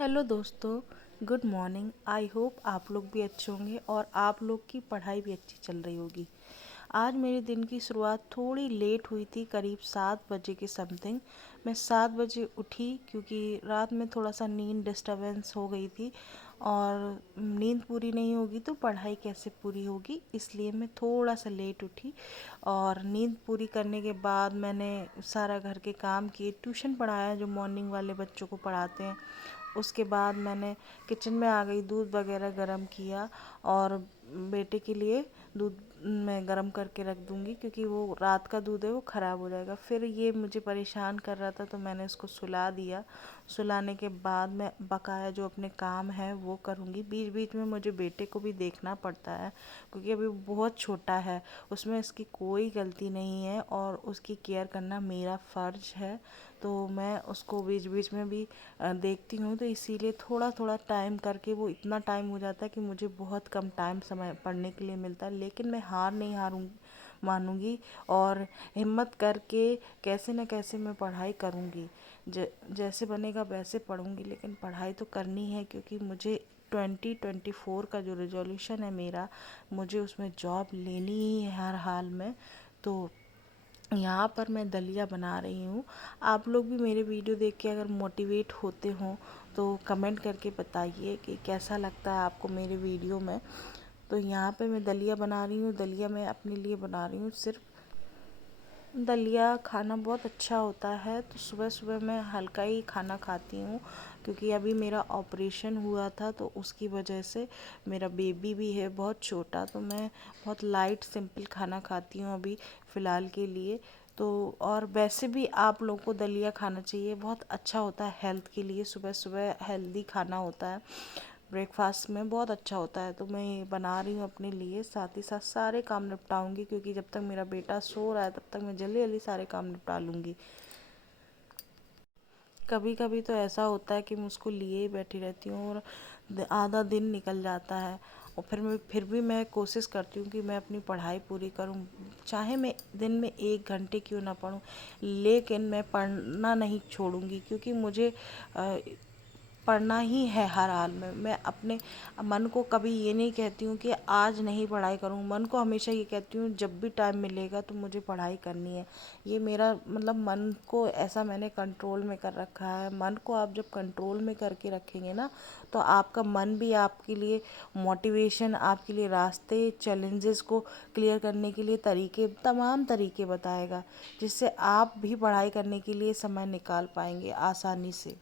Hello दोस्तों। Good morning. I hope आप लोग भी अच्छे होंगे और आप लोग की पढ़ाई भी अच्छी चल रही होगी। आज मेरे दिन की शुरुआत थोड़ी लेट हुई थी, करीब 7 बजे के समथिंग। मैं 7 बजे उठी क्योंकि रात में थोड़ा सा नींद डिस्टरबेंस हो गई थी और नींद पूरी नहीं होगी तो पढ़ाई कैसे पूरी होगी, इसलिए मैं थोड़ा सा लेट उठी। और नींद पूरी करने के बाद मैंने सारा घर के काम किए, ट्यूशन पढ़ाया जो मॉर्निंग वाले बच्चों को पढ़ाते हैं। उसके बाद मैंने किचन में आ गई, दूध वगैरह गरम किया और बेटे के लिए दूध मैं गरम करके रख दूंगी क्योंकि वो रात का दूध है, वो ख़राब हो जाएगा। फिर ये मुझे परेशान कर रहा था तो मैंने उसको सुला दिया। सुलाने के बाद मैं बकाया जो अपने काम है वो करूँगी। बीच बीच में मुझे बेटे को भी देखना पड़ता है क्योंकि अभी बहुत छोटा है, उसमें इसकी कोई गलती नहीं है और उसकी केयर करना मेरा फ़र्ज़ है। तो मैं उसको बीच बीच में भी देखती हूँ, तो इसीलिए थोड़ा थोड़ा टाइम करके वो इतना टाइम हो जाता है कि मुझे बहुत कम टाइम समय पढ़ने के लिए मिलता है। लेकिन मैं हार नहीं मानूंगी और हिम्मत करके कैसे न कैसे मैं पढ़ाई करूँगी। जैसे बनेगा वैसे पढ़ूँगी, लेकिन पढ़ाई तो करनी है क्योंकि मुझे 2024 का जो रेजोल्यूशन है मेरा, मुझे उसमें जॉब लेनी ही है हर हाल में। तो यहाँ पर मैं दलिया बना रही हूँ। आप लोग भी मेरे वीडियो देख के अगर मोटिवेट होते हो तो कमेंट करके बताइए कि कैसा लगता है आपको मेरे वीडियो में। तो यहाँ पे मैं दलिया बना रही हूँ। दलिया मैं अपने लिए बना रही हूँ सिर्फ। दलिया खाना बहुत अच्छा होता है, तो सुबह सुबह मैं हल्का ही खाना खाती हूँ क्योंकि अभी मेरा ऑपरेशन हुआ था तो उसकी वजह से मेरा बेबी भी है बहुत छोटा, तो मैं बहुत लाइट सिंपल खाना खाती हूँ अभी फ़िलहाल के लिए। तो और वैसे भी आप लोगों को दलिया खाना चाहिए, बहुत अच्छा होता है हेल्थ के लिए। सुबह सुबह हेल्दी खाना होता है, ब्रेकफास्ट में बहुत अच्छा होता है। तो मैं ये बना रही हूँ अपने लिए, साथ ही साथ सारे काम निपटाऊंगी क्योंकि जब तक मेरा बेटा सो रहा है तब तक मैं जल्दी जल्दी सारे काम निपटा लूँगी। कभी कभी तो ऐसा होता है कि मैं उसको लिए ही बैठी रहती हूँ और आधा दिन निकल जाता है और फिर भी मैं कोशिश करती हूँ कि मैं अपनी पढ़ाई पूरी करूँ, चाहे मैं दिन में 1 घंटे क्यों ना पढूँ, लेकिन मैं पढ़ना नहीं छोड़ूंगी क्योंकि मुझे पढ़ना ही है हर हाल में। मैं अपने मन को कभी ये नहीं कहती हूँ कि आज नहीं पढ़ाई करूँ, मन को हमेशा ये कहती हूँ जब भी टाइम मिलेगा तो मुझे पढ़ाई करनी है। ये मेरा मतलब मन को ऐसा मैंने कंट्रोल में कर रखा है। मन को आप जब कंट्रोल में करके रखेंगे ना तो आपका मन भी आपके लिए मोटिवेशन, आपके लिए रास्ते, चैलेंजेस को क्लियर करने के लिए तरीके, तमाम तरीके बताएगा, जिससे आप भी पढ़ाई करने के लिए समय निकाल पाएंगे आसानी से।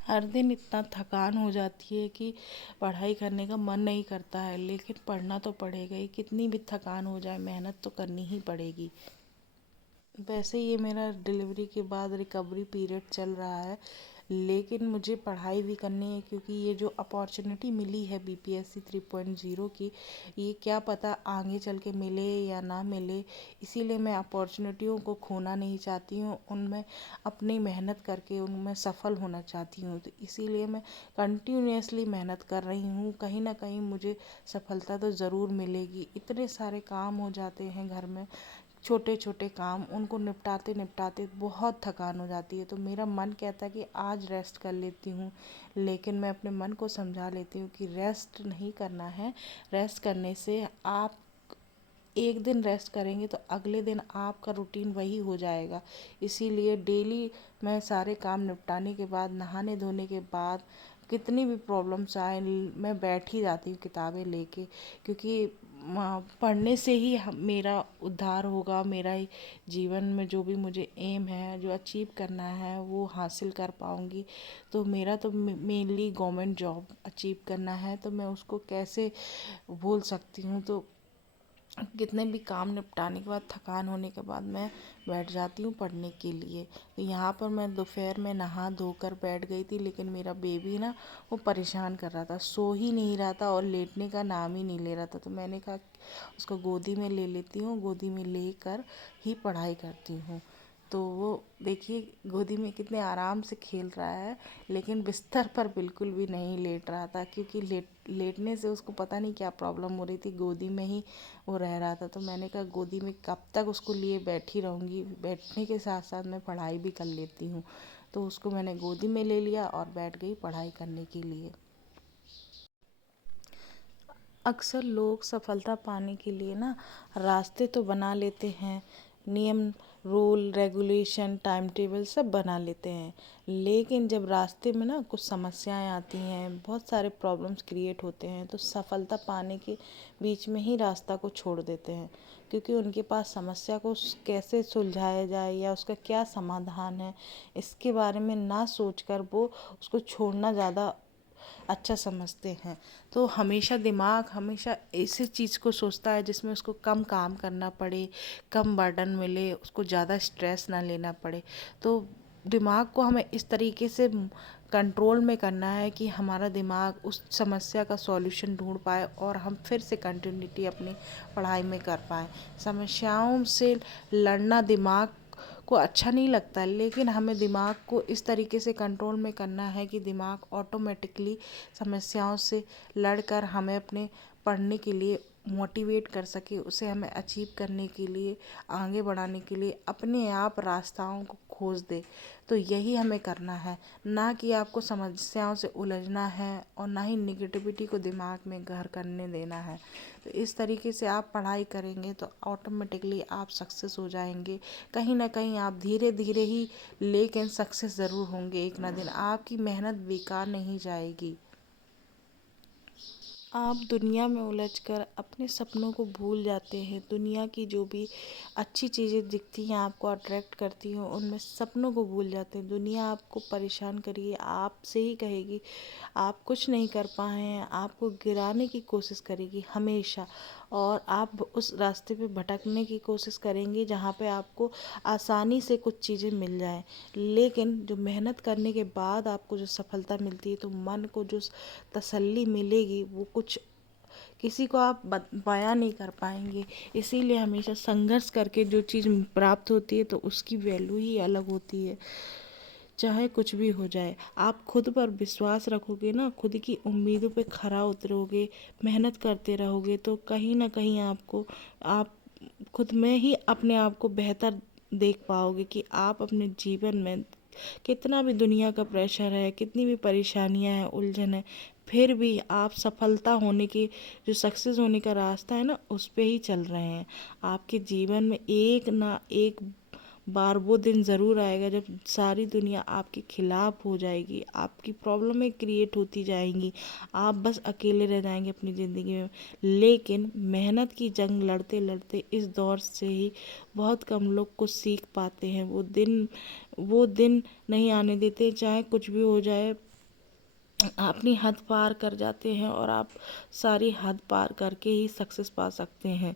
हर दिन इतना थकान हो जाती है कि पढ़ाई करने का मन नहीं करता है, लेकिन पढ़ना तो पड़ेगा ही, कितनी भी थकान हो जाए मेहनत तो करनी ही पड़ेगी। वैसे ये मेरा डिलीवरी के बाद रिकवरी पीरियड चल रहा है, लेकिन मुझे पढ़ाई भी करनी है क्योंकि ये जो अपॉर्चुनिटी मिली है बीपीएससी 3.0 की, ये क्या पता आगे चल के मिले या ना मिले। इसीलिए मैं अपॉर्चुनिटियों को खोना नहीं चाहती हूँ, उनमें अपनी मेहनत करके उनमें सफल होना चाहती हूँ। तो इसीलिए मैं कंटिन्यूसली मेहनत कर रही हूँ, कहीं ना कहीं मुझे सफलता तो ज़रूर मिलेगी। इतने सारे काम हो जाते हैं घर में, छोटे छोटे काम, उनको निपटाते निपटाते बहुत थकान हो जाती है। तो मेरा मन कहता है कि आज रेस्ट कर लेती हूँ, लेकिन मैं अपने मन को समझा लेती हूँ कि रेस्ट नहीं करना है। रेस्ट करने से आप एक दिन रेस्ट करेंगे तो अगले दिन आपका रूटीन वही हो जाएगा। इसीलिए डेली मैं सारे काम निपटाने के बाद, नहाने धोने के बाद, कितनी भी प्रॉब्लम्स आए, मैं बैठ ही जाती हूँ किताबें लेके क्योंकि पढ़ने से ही मेरा उद्धार होगा। मेरा ही जीवन में जो भी मुझे एम है, जो अचीव करना है, वो हासिल कर पाऊँगी। तो मेरा तो मेनली गवर्नमेंट जॉब अचीव करना है, तो मैं उसको कैसे भूल सकती हूँ। तो कितने भी काम निपटाने के बाद, थकान होने के बाद मैं बैठ जाती हूँ पढ़ने के लिए। तो यहाँ पर मैं दोपहर में नहा धोकर बैठ गई थी, लेकिन मेरा बेबी ना वो परेशान कर रहा था, सो ही नहीं रहा था और लेटने का नाम ही नहीं ले रहा था। तो मैंने कहा उसको गोदी में ले लेती हूँ, गोदी में लेकर ही पढ़ाई करती हूँ। तो वो देखिए गोदी में कितने आराम से खेल रहा है, लेकिन बिस्तर पर बिल्कुल भी नहीं लेट रहा था क्योंकि लेटने से उसको पता नहीं क्या प्रॉब्लम हो रही थी, गोदी में ही वो रह रहा था। तो मैंने कहा गोदी में कब तक उसको लिए बैठी रहूँगी, बैठने के साथ साथ मैं पढ़ाई भी कर लेती हूँ। तो उसको मैंने गोदी में ले लिया और बैठ गई पढ़ाई करने के लिए। अक्सर लोग सफलता पाने के लिए ना रास्ते तो बना लेते हैं, नियम, रूल रेगुलेशन, टाइम टेबल सब बना लेते हैं, लेकिन जब रास्ते में ना कुछ समस्याएं आती हैं, बहुत सारे प्रॉब्लम्स क्रिएट होते हैं, तो सफलता पाने के बीच में ही रास्ता को छोड़ देते हैं, क्योंकि उनके पास समस्या को कैसे सुलझाया जाए या उसका क्या समाधान है, इसके बारे में ना सोचकर वो उसको छोड़ना ज़्यादा अच्छा समझते हैं। तो हमेशा दिमाग हमेशा ऐसे चीज़ को सोचता है जिसमें उसको कम काम करना पड़े, कम बर्डन मिले, उसको ज़्यादा स्ट्रेस ना लेना पड़े। तो दिमाग को हमें इस तरीके से कंट्रोल में करना है कि हमारा दिमाग उस समस्या का सॉल्यूशन ढूंढ पाए और हम फिर से कंटिन्यूटी अपनी पढ़ाई में कर पाएँ। समस्याओं से लड़ना दिमाग को अच्छा नहीं लगता, लेकिन हमें दिमाग को इस तरीके से कंट्रोल में करना है कि दिमाग ऑटोमेटिकली समस्याओं से लड़कर हमें अपने पढ़ने के लिए मोटिवेट कर सके, उसे हमें अचीव करने के लिए, आगे बढ़ाने के लिए अपने आप रास्ताओं को खोज दे। तो यही हमें करना है, ना कि आपको समस्याओं से उलझना है और ना ही निगेटिविटी को दिमाग में घर करने देना है। तो इस तरीके से आप पढ़ाई करेंगे तो ऑटोमेटिकली आप सक्सेस हो जाएंगे। कहीं ना कहीं आप धीरे धीरे ही, लेकिन सक्सेस ज़रूर होंगे एक ना दिन। आपकी मेहनत बेकार नहीं जाएगी। आप दुनिया में उलझकर अपने सपनों को भूल जाते हैं। दुनिया की जो भी अच्छी चीज़ें दिखती हैं, आपको अट्रैक्ट करती हैं, उनमें सपनों को भूल जाते हैं। दुनिया आपको परेशान करिए, आपसे ही कहेगी आप कुछ नहीं कर पाए हैं, आपको गिराने की कोशिश करेगी हमेशा, और आप उस रास्ते पे भटकने की कोशिश करेंगे जहाँ पे आपको आसानी से कुछ चीज़ें मिल जाएं। लेकिन जो मेहनत करने के बाद आपको जो सफलता मिलती है, तो मन को जो तसल्ली मिलेगी वो कुछ किसी को आप बयां नहीं कर पाएंगे। इसीलिए हमेशा संघर्ष करके जो चीज़ प्राप्त होती है तो उसकी वैल्यू ही अलग होती है, चाहे कुछ भी हो जाए। आप खुद पर विश्वास रखोगे ना, खुद की उम्मीदों पे खरा उतरोगे, मेहनत करते रहोगे, तो कहीं ना कहीं आप खुद में ही अपने आप को बेहतर देख पाओगे कि आप अपने जीवन में कितना भी दुनिया का प्रेशर है, कितनी भी परेशानियां हैं, उलझन है, फिर भी आप सफलता होने की, जो सक्सेस होने का रास्ता है ना, उस पे ही चल रहे हैं। आपके जीवन में एक ना एक बार वो दिन ज़रूर आएगा जब सारी दुनिया आपके खिलाफ हो जाएगी, आपकी प्रॉब्लमें क्रिएट होती जाएंगी, आप बस अकेले रह जाएंगे अपनी ज़िंदगी में। लेकिन मेहनत की जंग लड़ते लड़ते इस दौर से ही बहुत कम लोग कुछ सीख पाते हैं। वो दिन नहीं आने देते, चाहे कुछ भी हो जाए, अपनी हद पार कर जाते हैं, और आप सारी हद पार करके ही सक्सेस पा सकते हैं,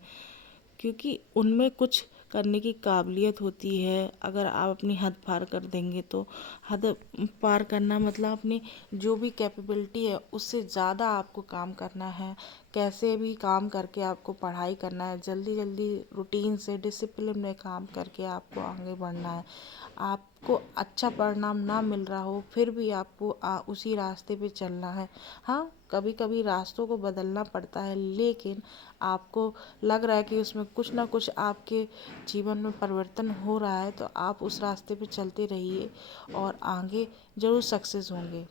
क्योंकि उनमें कुछ करने की काबिलियत होती है। अगर आप अपनी हद पार कर देंगे तो हद पार करना मतलब अपनी जो भी कैपेबिलिटी है उससे ज़्यादा आपको काम करना है, कैसे भी काम करके आपको पढ़ाई करना है, जल्दी जल्दी रूटीन से डिसिप्लिन में काम करके आपको आगे बढ़ना है। आपको अच्छा परिणाम ना मिल रहा हो फिर भी आपको उसी रास्ते पे चलना है। हाँ, कभी कभी रास्तों को बदलना पड़ता है, लेकिन आपको लग रहा है कि उसमें कुछ ना कुछ आपके जीवन में परिवर्तन हो रहा है, तो आप उस रास्ते पे चलते रहिए और आगे ज़रूर सक्सेस होंगे।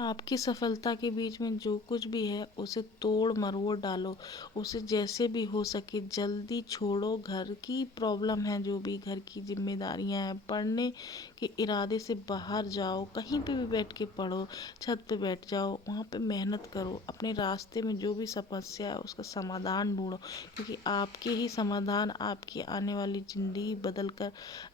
आपकी सफलता के बीच में जो कुछ भी है उसे तोड़ मरोड़ डालो, उसे जैसे भी हो सके जल्दी छोड़ो। घर की प्रॉब्लम है, जो भी घर की जिम्मेदारियां हैं, पढ़ने के इरादे से बाहर जाओ, कहीं पे भी बैठ के पढ़ो, छत पे बैठ जाओ, वहाँ पे मेहनत करो, अपने रास्ते में जो भी समस्या है उसका समाधान ढूंढो, क्योंकि आपके ही समाधान आपकी आने वाली ज़िंदगी बदल कर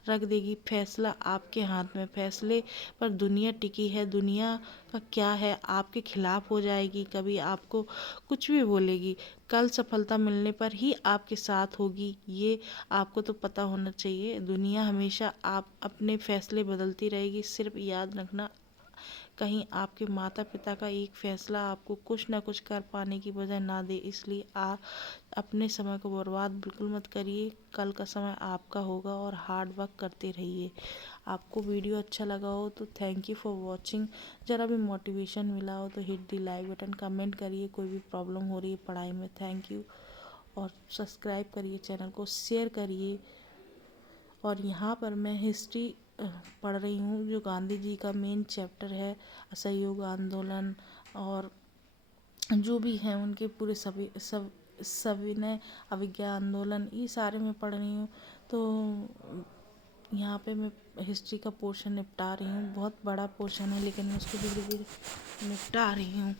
रख देगी। फैसला आपके हाथ में, फैसले पर दुनिया टिकी है। दुनिया का क्या है, आपके खिलाफ हो जाएगी, कभी आपको कुछ भी बोलेगी, कल सफलता मिलने पर ही आपके साथ होगी, ये आपको तो पता होना चाहिए। दुनिया हमेशा आप अपने फैसले बदलती रहेगी, सिर्फ याद रखना कहीं आपके माता पिता का एक फैसला आपको कुछ ना कुछ कर पाने की वजह ना दे। इसलिए आप अपने समय को बर्बाद बिल्कुल मत करिए, कल का समय आपका होगा, और हार्ड वर्क करते रहिए। आपको वीडियो अच्छा लगा हो तो थैंक यू फॉर वॉचिंग। ज़रा भी मोटिवेशन मिला हो तो हिट दी लाइक बटन, कमेंट करिए कोई भी प्रॉब्लम हो रही है पढ़ाई में, थैंक यू। और सब्सक्राइब करिए चैनल को, शेयर करिए और यहाँ पर मैं हिस्ट्री पढ़ रही हूँ, जो गांधी जी का मेन चैप्टर है, असहयोग आंदोलन और जो भी हैं उनके पूरे सविनय अवज्ञा आंदोलन, ये सारे मैं पढ़ रही हूँ। तो यहाँ पे मैं हिस्ट्री का पोर्शन निपटा रही हूँ, बहुत बड़ा पोर्शन है लेकिन मैं उसको धीरे धीरे निपटा रही हूँ।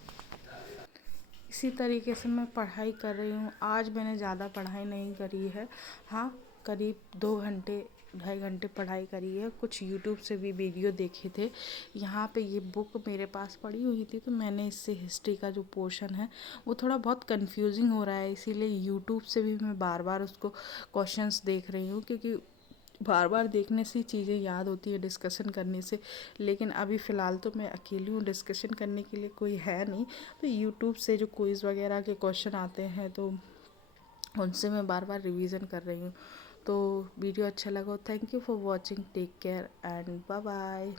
इसी तरीके से मैं पढ़ाई कर रही हूँ। आज मैंने ज़्यादा पढ़ाई नहीं करी है, हाँ करीब 2 घंटे 2.5 घंटे पढ़ाई करी है। कुछ यूट्यूब से भी वीडियो देखे थे। यहाँ पे ये बुक मेरे पास पड़ी हुई थी तो मैंने इससे हिस्ट्री का जो पोर्शन है वो थोड़ा बहुत कंफ्यूजिंग हो रहा है, इसीलिए यूट्यूब से भी मैं बार बार उसको क्वेश्चंस देख रही हूँ, क्योंकि बार बार देखने से चीज़ें याद होती है डिस्कशन करने से। लेकिन अभी फ़िलहाल तो मैं अकेली हूँ, डिस्कशन करने के लिए कोई है नहीं, तो यूट्यूब से जो क्विज़ वगैरह के क्वेश्चन आते हैं तो उनसे मैं बार बार रिवीजन कर रही हूँ। तो वीडियो अच्छा लगा, thank you for watching, take care and bye bye.